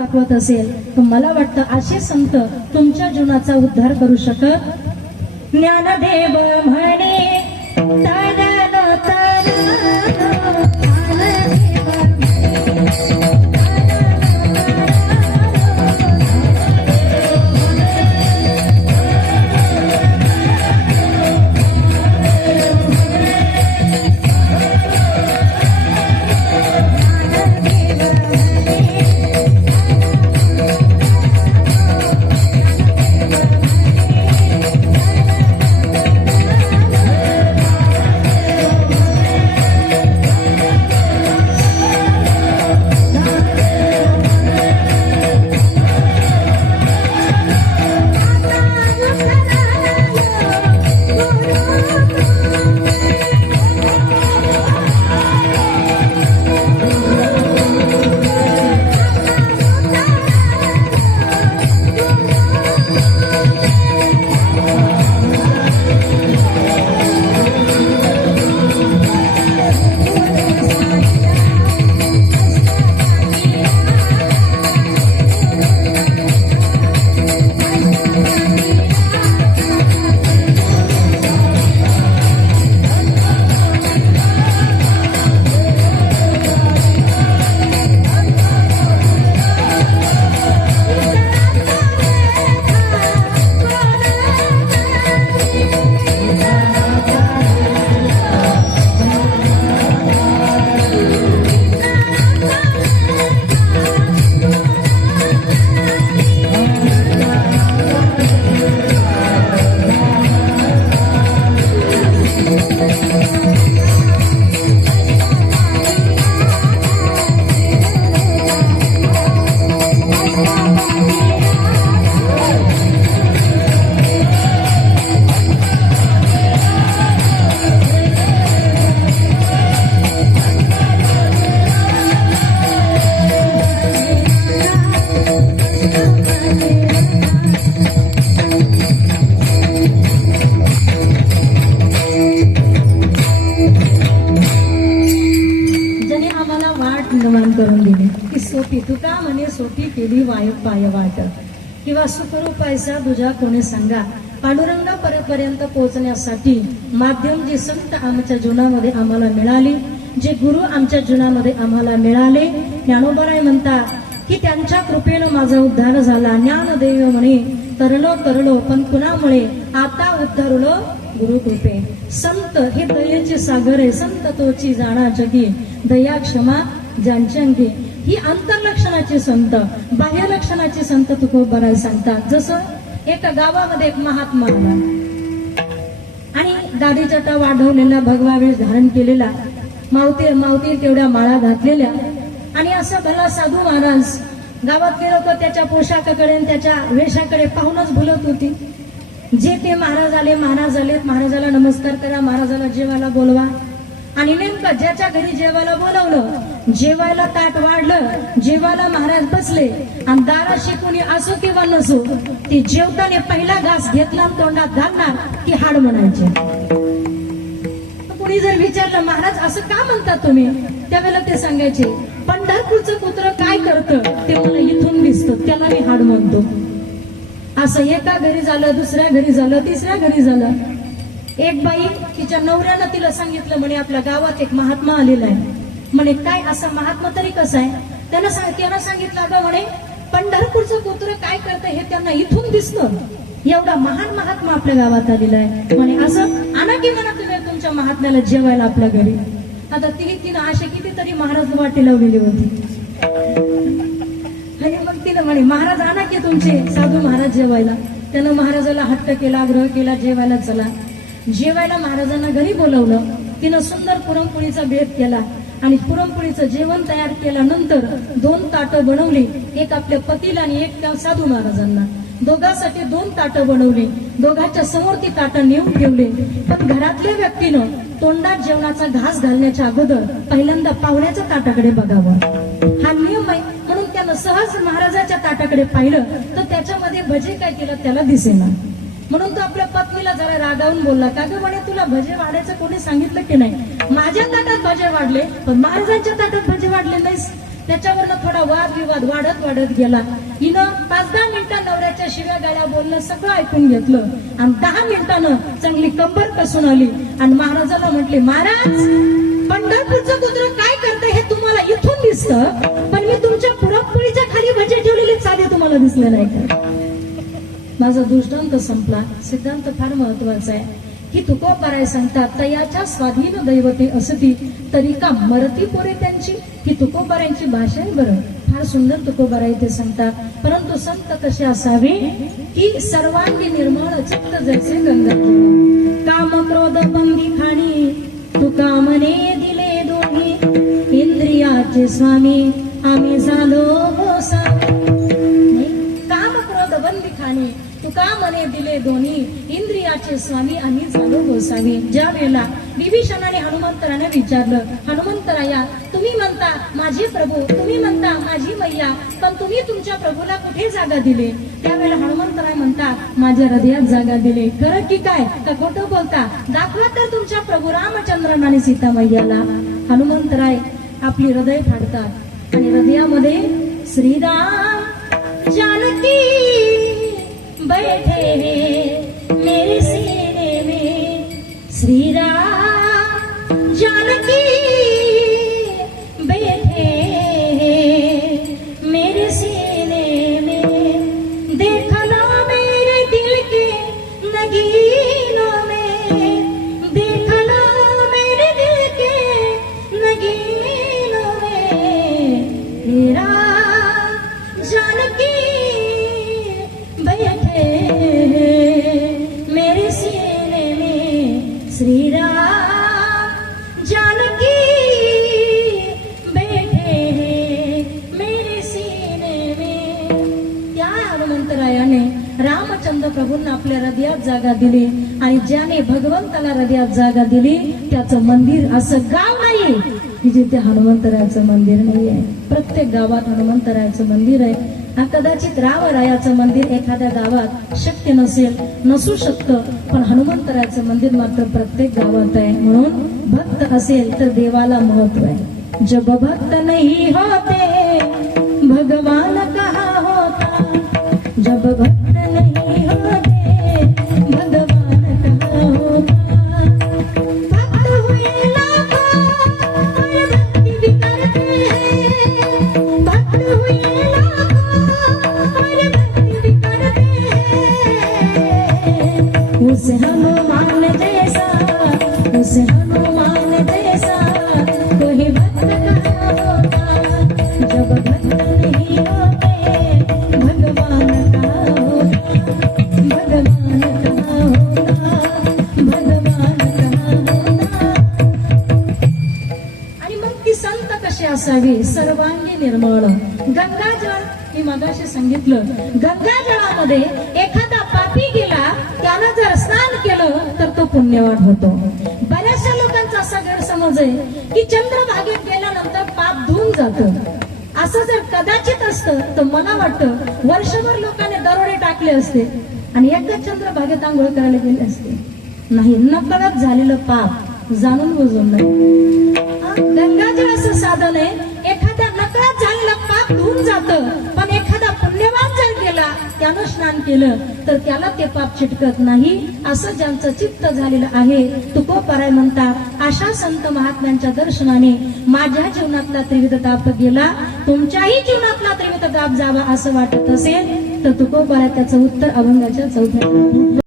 दाखवत असेल तर मला वाटतं असे संत तुमच्या जीवनाचा उद्धार करू शकत. ज्ञानदेव म्हणे करून दिली की सोपी तुका म्हणे सोपी केली वाय पाय वाट किंवा सुखरूपायचा तुझ्या कोणी सांगा. पांडुरंगा पर्यंत पोहोचण्यासाठी माध्यम जे संत आमच्या जीवनामध्ये आम्हाला मिळाली, जे गुरु आमच्या जीवनामध्ये आम्हाला मिळाले. ज्ञानोबराय म्हणतात की त्यांच्या कृपेनं माझा उद्धार झाला. ज्ञानदेव म्हणे तरलो पण कुणामुळे आता उद्धारलो गुरु कृपे. संत हे दयेचे सागर आहे, संत तोची जाणा जगी दया क्षमा ज्यांच्या अंगी. ही अंतर्लक्षणाची संत, बाह्य लक्षणाची संत तुकोबराय सांगतात. जसं एका गावामध्ये एक महात्मा आला आणि दाढीचा वाढवलेला भगवा वेश धारण केलेला, मावती तेवढ्या माळा घातलेल्या आणि असं भला साधू महाराज. गावातले लोक त्याच्या पोशाखाकडे त्याच्या वेशाकडे पाहूनच भुलत होती. जे ते महाराज आलेत, महाराजाला नमस्कार करा, महाराजाला जेवायला बोलवा. आणि नेमकं ज्याच्या घरी जेवायला बोलवलं, जेवायला ताट वाढलं, जेवायला महाराज बसले आणि दाराशी कोणी असो किंवा नसो, ते जेवताना पहिला घास घेतला तोंडात घालणार की हाड म्हणायचे. कुणी जर विचारलं महाराज असं का म्हणता तुम्ही, त्यावेळेला ते सांगायचे पंढरपूरचं कुत्र काय करतं ते मला इथून दिसतं, त्याला मी हाड म्हणतो. असं एका घरी झालं, दुसऱ्या घरी झालं, तिसऱ्या घरी झालं. एक बाई तिच्या नवऱ्यानं तिला सांगितलं म्हणे आपल्या गावात एक महात्मा आलेला आहे. म्हणे काय असं महात्मा तरी कसं आहे. त्यानं सांगितलं अगं म्हणे पंढरपूरचं कुत्र काय करतं हे त्यांना इथून दिसतं. एवढा महान महात्मा आपल्या गावात आलेला आहे. म्हणे असं आणा की म्हणा तुम्ही तुमच्या महात्म्याला जेवायला आपल्या घरी. आता तिनं असे कितीतरी महाराज वाटी लावलेली होती. आणि मग तिनं म्हणे महाराज आणा की तुमचे साधू महाराज जेवायला. त्यानं महाराजाला हट्ट केला, आग्रह केला, जेवायला चला. जेवायला महाराजांना घरी बोलवलं. तिनं सुंदर पुरणपोळीचा बेत केला आणि पुरणपोळीचं जेवण तयार केल्यानंतर 2 ताटं बनवली, एक आपल्या पतीला आणि एक त्या साधू महाराजांना. दोघांसाठी 2 ताटं बनवली. दोघांच्या समोर ती ताटं नेऊन ठेवले. पण घरातल्या व्यक्तीनं तोंडात जेवणाचा घास घालण्याच्या अगोदर पहिल्यांदा पाहुण्याच्या ताटाकडे बघावं, हा नियम आहे. म्हणून त्यानं सहज महाराजाच्या ताटाकडे पाहिलं तर त्याच्यामध्ये भजे काय केलं त्याला दिसेना. म्हणून तो आपल्या पत्नीला जरा रागावून बोलला, का ग म्हणे तुला भजे वाढायचं कोणी सांगितलं की नाही. माझ्या ताटात भजे वाढले पण महाराजांच्या ताटात भजे वाढले नाहीस. त्याच्यावरनं थोडा वादविवाद वाढत वाढत गेला. हिनं 5-10 मिनिटं नवऱ्याच्या शिव्या गाड्या बोलणं सगळं ऐकून घेतलं आणि 10 मिनिटानं चांगली कंबर कसून आली आणि महाराजाला म्हटले, महाराज पंढरपूरचं कुत्रं काय करतंय हे तुम्हाला इथून दिसतं, पण मी तुमच्या पुरणपोळीच्या खाली भजे ठेवलेले साधे तुम्हाला दिसले नाही का? माझा दृष्टांत संपला. सिद्धांत फार महत्वाचा आहे की तुकोबाराय सांगतात, तयाच्या स्वाधीन दैवते असती तरी का मरती पोरे त्यांची. ही तुकोबारायांची भाषा आहे बरं, फार सुंदर तुकोबाराय ते सांगतात. परंतु संत कसे असावे की सर्वांगी निर्मळ चित्त जैसे गंगा काम क्रोध बंदी खाणी तुका मने दिले दोन्ही इंद्रियाचे स्वामी आम्ही झालो गोसावी. काम क्रोध बंदी खाणी तुका मने दिले दोन्ही इंद्रियाचे स्वामी आम्ही झालो गोसावी. ज्या वेळेला विभीषणाने हनुमंतराने विचारलं, हनुमंतराया तुम्ही म्हणता माझे प्रभू, तुम्ही म्हणता माझी मैया, पण तुम्ही तुमच्या प्रभूला कुठे जागा दिली? त्यावेळेला हनुमंतराय म्हणतात माझ्या हृदयात जागा दिली. खरं की काय का खोटं बोलता? दाखवा तर तुमच्या प्रभू रामचंद्रांना आणि सीता मैयाला. हनुमंतराय आपली हृदय फाडतात आणि हृदयामध्ये श्रीराम जानकी बैठे हैं मेरे सीने में, श्री राम जानकी बैठे हैं मेरे सीने में, देख लो मेरे दिल के नगीनों में, देख लो मेरे दिल के नगीनों में, श्री राम जानकी मेरे सीने में, श्री राम जानकी बैठे हैं मेरे सीने में. त्या हनुमंतरायाने रामचंद्र प्रभूंना आपल्या हृदयात जागा दिली आणि ज्याने भगवंताला हृदयात जागा दिली त्याचं मंदिर असं गाव नाही की जिथे हनुमंतरायाचं मंदिर नाही आहे. प्रत्येक गावात हनुमंतरायाचं मंदिर आहे. कदाचित रावरायाचं मंदिर एखाद्या गावात शक्य नसेल, नसू शकतं, पण हनुमंतरायाचं मंदिर मात्र प्रत्येक गावात आहे. म्हणून भक्त असेल तर देवाला महत्व आहे. जब भक्त नहीं होते भगवान कहाँ होता, जब भक्त नहीं होते भगवान कहाँ होता. भक्त हुए लाखों और भक्ति भी करते हैं, भक्त हुए उस हनुमान जैसा, उस हनुमान जैसा कोई भक्त कहाँ होता, जब भक्त नहीं होते भगवान कहाँ होता, भगवान कहाँ होता, भगवान कहाँ होता. आणि मग ती संत कशी असावी? सर्वांगी निर्मळ. गंगाजळ मी मगाशी सांगितलं, गंगाजळामध्ये एखादा पापी गेला त्यानं जर स्नान केलं तर तो पुण्यवान होतो. बऱ्याचशा लोकांचा असा गैरसमज आहे की चंद्रभागेत गेल्यानंतर पाप धुवून जातं. असं जर कदाचित असतं तर मला वाटतं वर्षभर लोकांनी दरोडे टाकले असते आणि एकदा चंद्रभागेत आंघोळ करायला गेले असते. नाही, नकळत झालेलं पाप जाणून बुजून नाही. गंगाजळ असं साधन आहे, एखाद्या नकळत झालेलं पाप धुवून जातं, पण एखादा पुण्यवान जर गेला त्यानं स्नान केलं तर त्याला ते पाप चिटकत नाही. असं ज्यांचं चित्त झालेलं आहे तुकोबाराय म्हणतात, अशा संत महात्म्यांच्या दर्शनाने माझ्या जीवनातला त्रिविध ताप गेला. तुमच्याही जीवनातला त्रिविध ताप जावा असं वाटत असेल तर तुकोबाराय त्याचं उत्तर अभंगाच्या 4थ्या